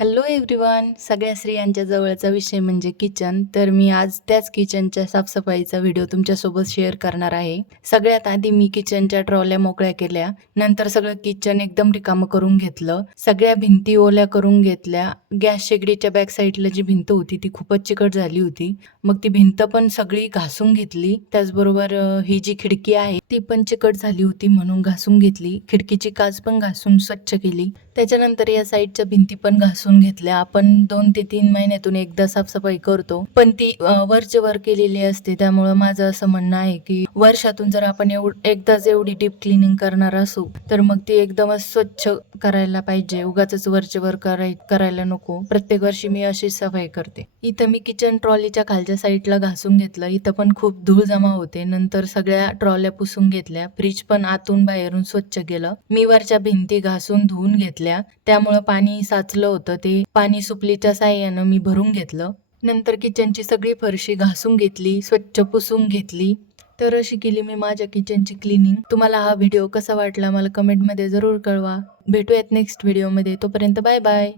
Hello everyone सगळ्या स्त्रियांच्या जवळचा विषय म्हणजे किचन तर मी आज त्याच किचनच्या साफसफाईचा व्हिडिओ तुमच्यासोबत शेअर करणार आहे. सगळ्यात आधी मी किचनच्या ट्रॉल्या मोकळ्या केल्या. नंतर सगळं किचन एकदम रिकामं करून घेतलं. सगळ्या भिंती ओल्या करून घेतल्या. गॅस शेगडीच्या बॅक साईडला जी भिंत होती ती खूपच चिकट झाली होती. मग ती भिंत पण सगळी घासून घेतली. त्याचबरोबर ही जी खिडकी आहे ती पण चिकट झाली होती म्हणून घासून घेतली. खिडकीची काच पण घासून स्वच्छ केली. त्याच्यानंतर या साईडच्या भिंती पण घासून घेतल्या. आपण दोन ते तीन महिन्यातून एकदा साफसफाई करतो. पण ती अं, वरच्या वर केलेली असते. त्यामुळं माझं असं म्हणणं आहे की वर्षातून जर आपण एवढ एकदाच एवढी डीप क्लिनिंग करणार असू तर मग ती एकदमच स्वच्छ करायला पाहिजे. उगाच वरच्या वर कराय करायला नको. प्रत्येक वर्षी मी अशीच सफाई करते. इथं मी किचन ट्रॉलीच्या खालच्या साईडला घासून घेतलं. इथं पण खूप धूळ जमा होते. नंतर सगळ्या ट्रॉल्या पुसून घेतल्या. फ्रीज पण आतून बाहेरून स्वच्छ केलं. मी वरच्या भिंती घासून धुवून घेतल्या. त्यामुळं पाणी साचलं होतं. होतं ते पाणी सुपलीच्या साह्यानं मी भरून घेतलं. नंतर किचनची सगळी फरशी घासून घेतली स्वच्छ पुसून घेतली. तर अशी केली मी माझ्या किचनची क्लिनिंग. तुम्हाला हा व्हिडिओ कसा वाटला मला कमेंटमध्ये जरूर कळवा. भेटूयात नेक्स्ट व्हिडिओमध्ये. तोपर्यंत बाय बाय.